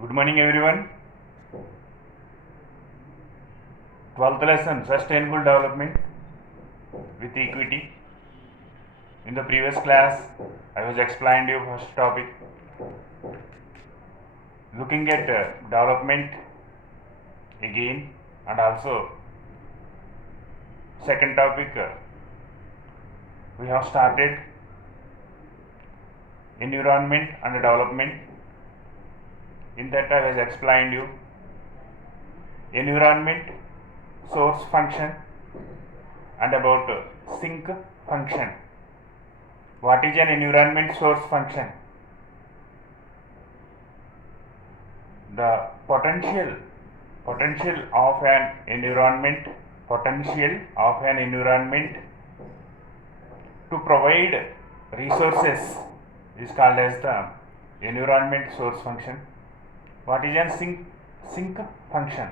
Good morning, everyone. 12th lesson Sustainable Development with Equity. In the previous class, I was explained you first topic looking at development again, and also second topic we have started environment and development. In that I was explained you environment source function and about sink function. What is an environment source function? The potential of an environment to provide resources is called as the environment source function. What is a sink function?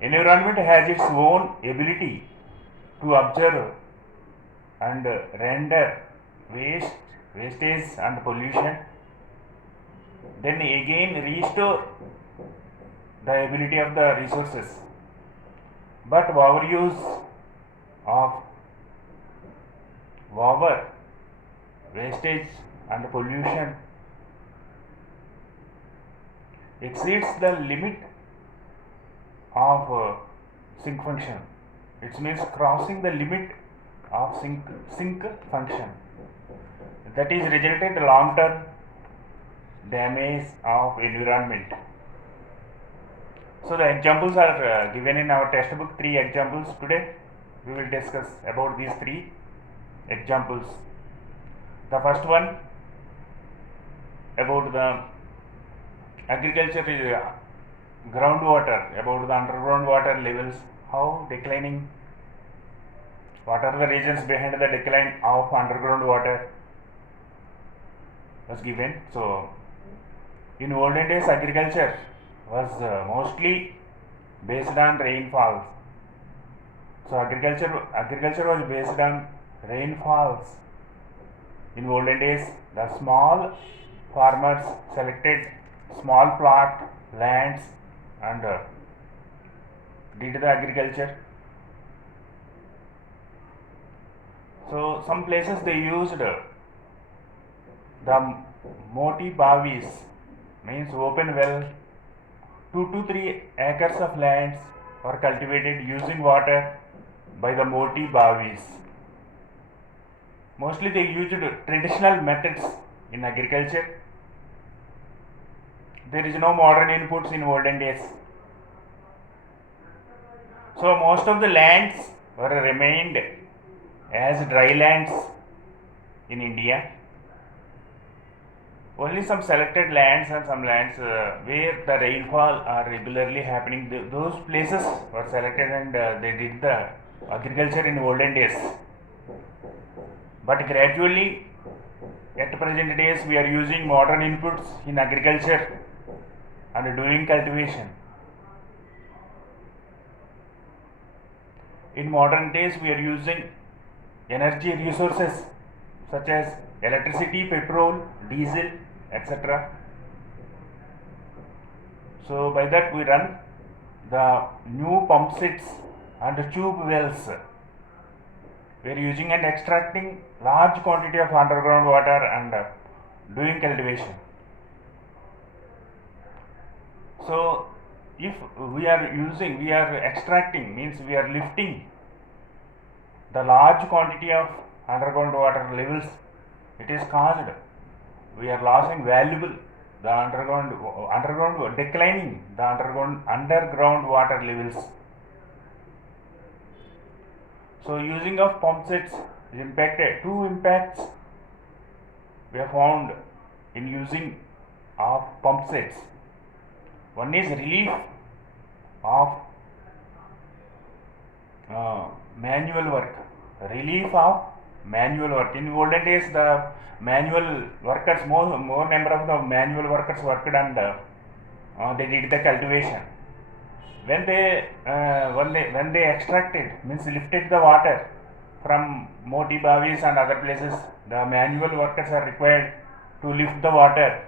Environment has its own ability to observe and render wastage and pollution, then again restore the ability of the resources. But overuse of wastage and pollution exceeds the limit of sink function. It means crossing the limit of sink function. That is resulted long term damage of environment. So the examples are given in our textbook. 3 examples. Today we will discuss about these 3 examples. The first one about the agriculture is groundwater, about the underground water levels, how declining, what are the reasons behind the decline of underground water was given. So in olden days agriculture was mostly based on rainfalls. So agriculture was based on rainfalls. In olden days the small farmers selected small plot lands and did the agriculture. So some places they used the moti bavis, means open well. 2 to 3 acres of lands were cultivated using water by the moti bavis. Mostly they used traditional methods in agriculture. There is no modern inputs in olden days. So most of the lands were remained as dry lands in India. Only some selected lands and some lands where the rainfall are regularly happening, those places were selected and they did the agriculture in olden days. But gradually at present days we are using modern inputs in agriculture and doing cultivation. In modern days we are using energy resources such as electricity, petrol, diesel, etc. So by that we run the new pump sets and tube wells. We are using and extracting large quantity of underground water and doing cultivation. So if we are extracting, means we are lifting the large quantity of underground water levels, it is caused we are losing valuable the underground declining the underground water levels. So using of pump sets is impacted. 2 impacts we have found in using of pump sets. One is relief of manual work. In olden days the manual workers, more number of the manual workers worked and they did the cultivation. When they extracted, means lifted the water from moti bavis and other places, the manual workers are required to lift the water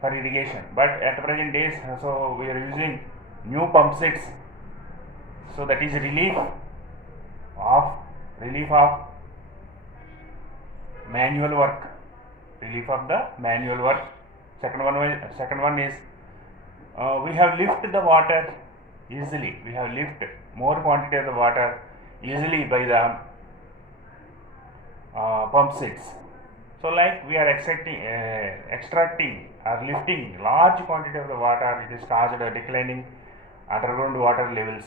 for irrigation. But at present days, so we are using new pump sets. So that is of relief of manual work, relief of the manual work. Second one is we have lifted the water easily. We have lifted more quantity of the water easily by the pump sets. So like we are extracting or lifting large quantity of the water, it is caused a declining underground water levels.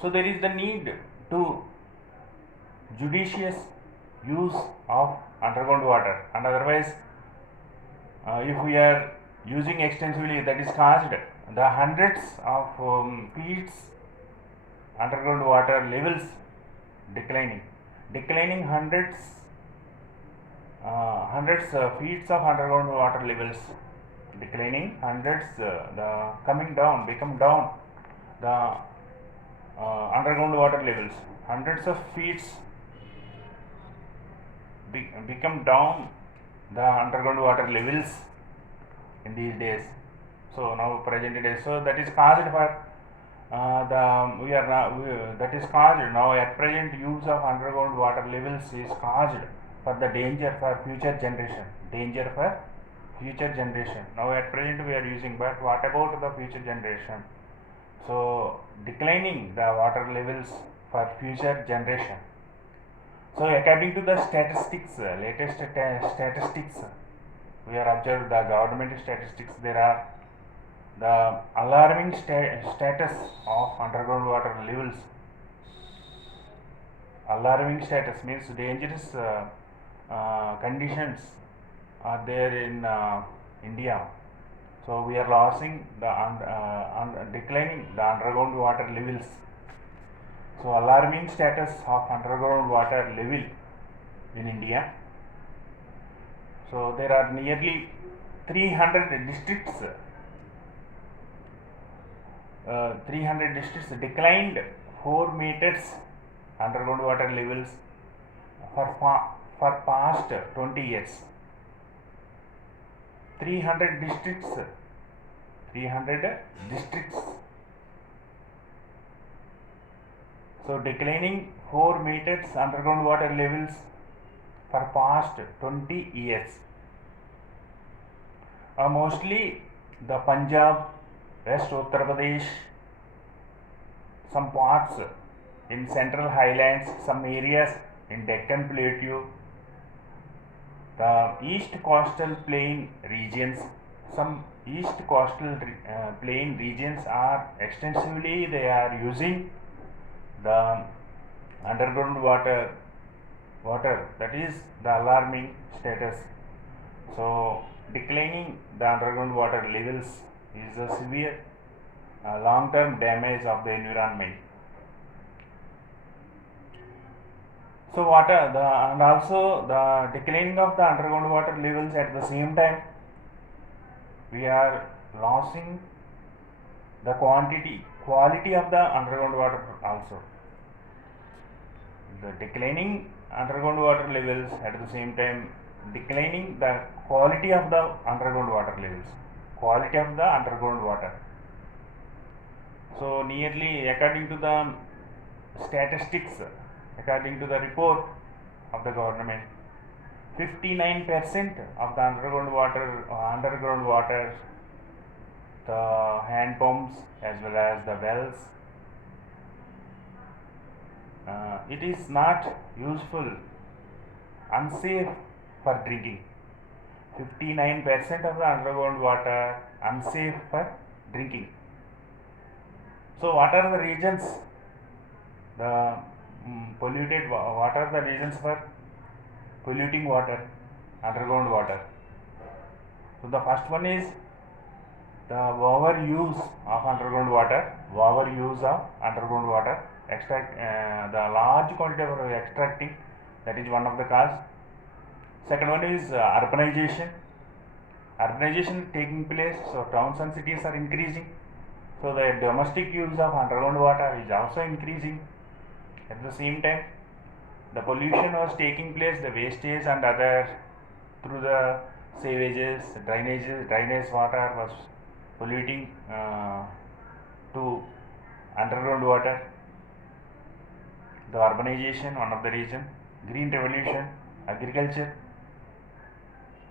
So there is the need to judicious use of underground water, and otherwise if we are using extensively, that is caused the hundreds of feet underground water levels declining hundreds feet of underground water levels declining, hundreds the coming down become down the underground water levels, hundreds of feet become down the underground water levels in these days. So now present days, so that is caused for that is caused now at present use of underground water levels is caused for the danger for future generation, now at present we are using, but what about the future generation? So declining the water levels for future generation. So according to the statistics, latest statistics, we are observed the government statistics, there are the alarming status of underground water levels. Alarming status means dangerous conditions are there in India. So we are losing the declining the underground water levels. So alarming status of underground water level in India. So there are nearly 300 districts. 300 districts declined 4 meters underground water levels for past 20 years. 300 districts. So declining 4 meters underground water levels for past 20 years. Mostly the Punjab, West Uttar Pradesh, some parts in Central Highlands, some areas in Deccan Plateau, the East Coastal Plain regions, some East Coastal Plain regions are extensively they are using the underground water, that is the alarming status. So declining the underground water levels is a severe long-term damage of the environment. So and also the declining of the underground water levels, at the same time we are losing the quality of the underground water also. The declining underground water levels, at the same time declining the quality of the underground water levels, quality of the underground water. So nearly, according to the statistics, according to the report of the government, 59% of the underground water, the hand pumps as well as the wells, it is not useful, unsafe for drinking. 59% of the underground water unsafe for drinking. So what are the reasons? The polluted, what are the reasons for polluting water, underground water? So the first one is the overuse of underground water, the large quantity of extracting, that is one of the cause. Second one is urbanization taking place, so towns and cities are increasing, so the domestic use of underground water is also increasing. At the same time, the pollution was taking place, the wastage and other through the sewages, drainage water was polluting to underground water. The urbanization, one of the reason, green revolution, agriculture,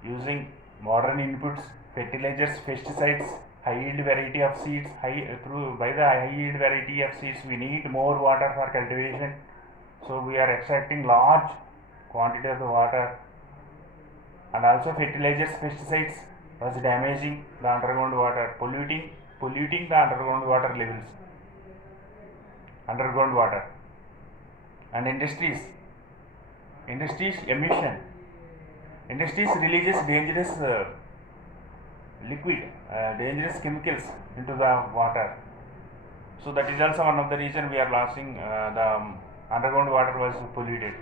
using modern inputs, fertilizers, pesticides, high yield variety of seeds. By the high yield variety of seeds, we need more water for cultivation. So we are extracting large quantity of the water, and also fertilizers, pesticides was damaging the underground water, polluting the underground water levels, underground water, and industries emission. Industries releases dangerous dangerous chemicals into the water. So that is also one of the reason we are losing the underground water was polluted.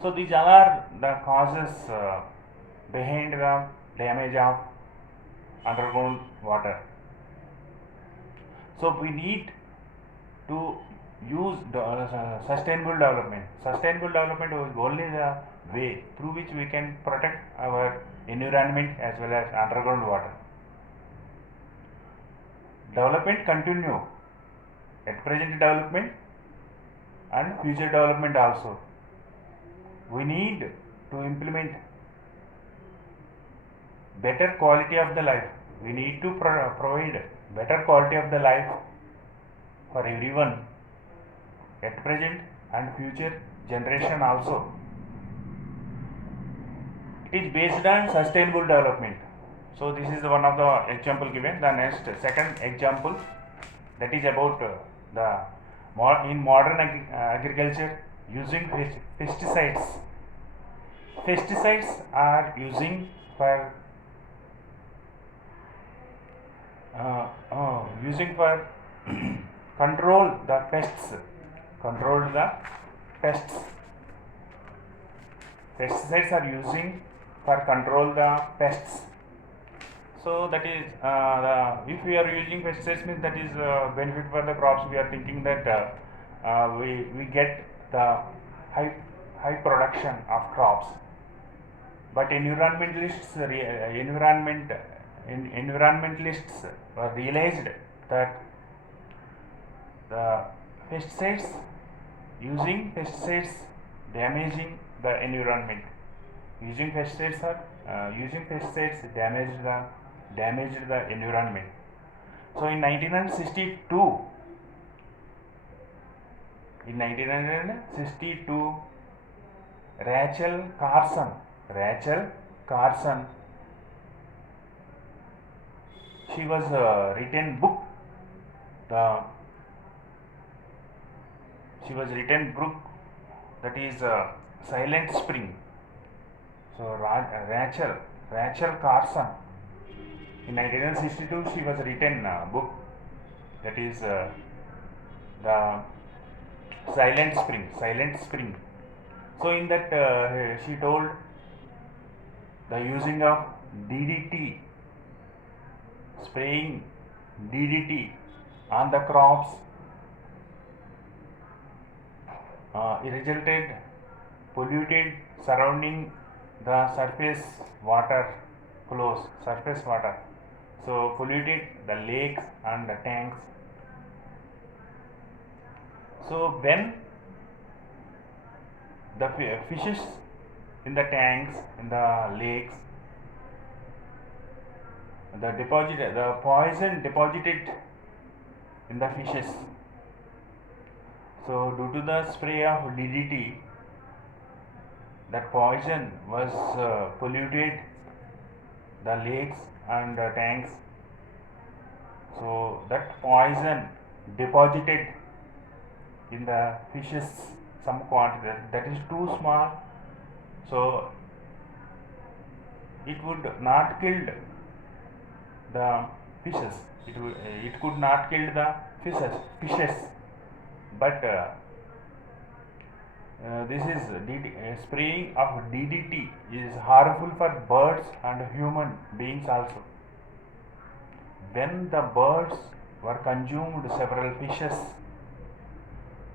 So these all are the causes behind the damage of underground water. So we need to use sustainable development. Sustainable development is only the way through which we can protect our environment as well as underground water. Development continue at present development and future development also. We need to implement better quality of the life. We need to provide better quality of the life for everyone at present and future generation also. It is based on sustainable development. So this is one of the example given. The next second example, that is about in modern agriculture using pesticides. Pesticides are using for control the pests. Pesticides are using for control the pests. So that is if we are using pesticides means that is benefit for the crops. We are thinking that we get the high production of crops. But environmentalists realized that the using pesticides damaging the environment. Using pesticides damaged the environment. So in 1962, Rachel Carson, she was written book. That is Silent Spring. So Rachel Carson, in 1962 she was written a book, that is the Silent Spring. So in that she told the using of DDT, spraying DDT on the crops, it resulted polluted surrounding the surface water. So polluted the lakes and the tanks. So when the fishes in the tanks, in the lakes, the poison deposited in the fishes. So due to the spray of DDT, that poison was polluted the lakes and the tanks. So that poison deposited in the fishes some quantity that is too small, so it would not kill the fishes. It could not kill the fishes. But this is spraying of DDT is harmful for birds and human beings also. When the birds were consumed several fishes,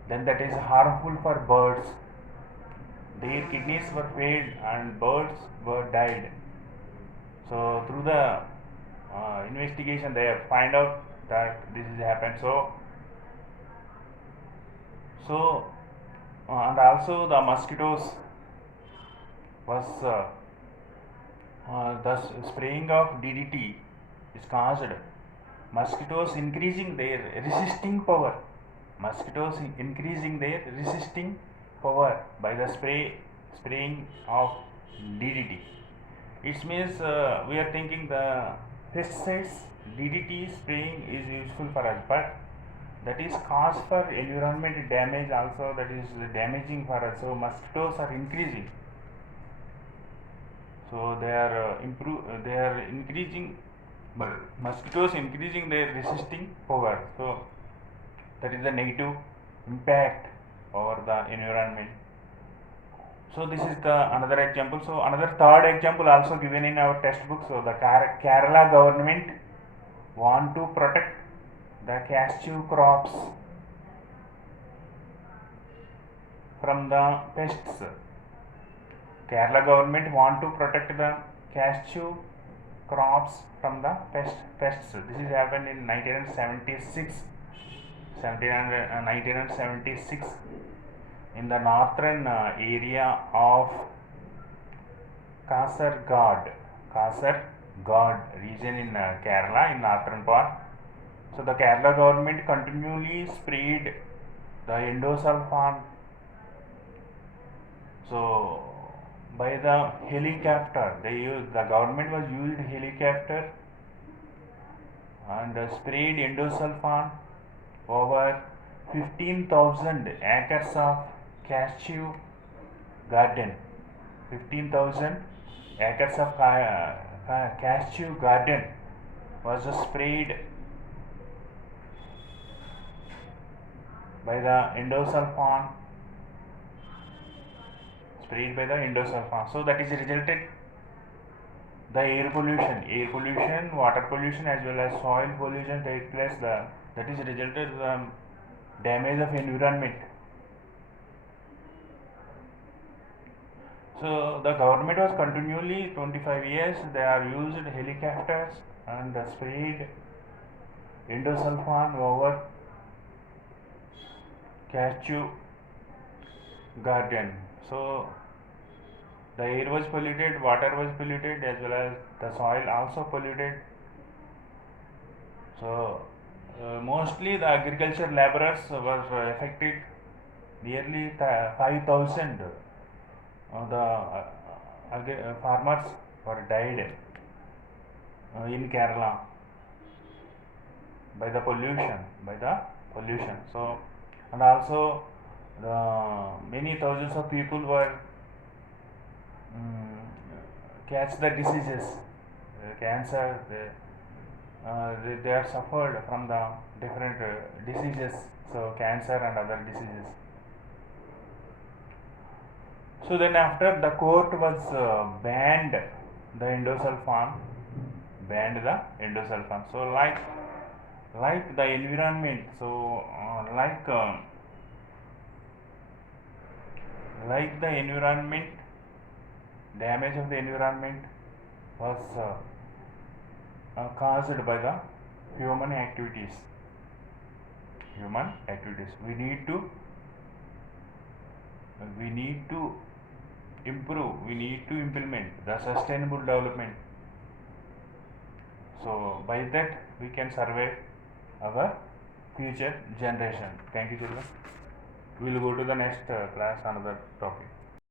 then that is harmful for birds. their kidneys were failed and birds were died. So through the investigation, they have find out that this has happened. And also the mosquitoes was thus spraying of DDT is caused mosquitoes increasing their resisting power. Mosquitoes increasing their resisting power by the spraying of DDT. It means we are thinking the pesticides DDT spraying is useful for us, but that is cause for environment damage also, that is damaging for us. So mosquitoes are increasing. So they are increasing, but mosquitoes increasing their resisting power. So that is the negative impact over the environment. So this is the another example. So another third example also given in our textbook. So the Kerala government want to protect the cashew crops from the pests. Kerala government want to protect the cashew crops from the pests. This is happened in 1976 in the northern area of Kasaragod region in Kerala, in northern part. So the Kerala government continually sprayed the endosulfan. So by the helicopter, the government was used helicopter and sprayed endosulfan over 15,000 acres of cashew garden. 15,000 acres of cashew garden was sprayed by the endosulfan. So that is resulted the air pollution, water pollution as well as soil pollution take place. That is resulted the damage of environment. So the government was continually 25 years they are used helicopters and sprayed endosulfan over cashew garden. So the air was polluted, water was polluted, as well as the soil also polluted. So mostly the agriculture laborers were affected. Nearly 5,000 the farmers were died in Kerala by the pollution. So and also many thousands of people were catch the diseases, cancer. They are suffered from the different diseases. So cancer and other diseases. So then after the court was banned the endosulfan. So like the environment. So like the environment, damage of the environment was caused by the human activities. We need to improve, we need to implement the sustainable development. So by that we can survive our future generation. Thank you, children. We will go to the next class, another topic.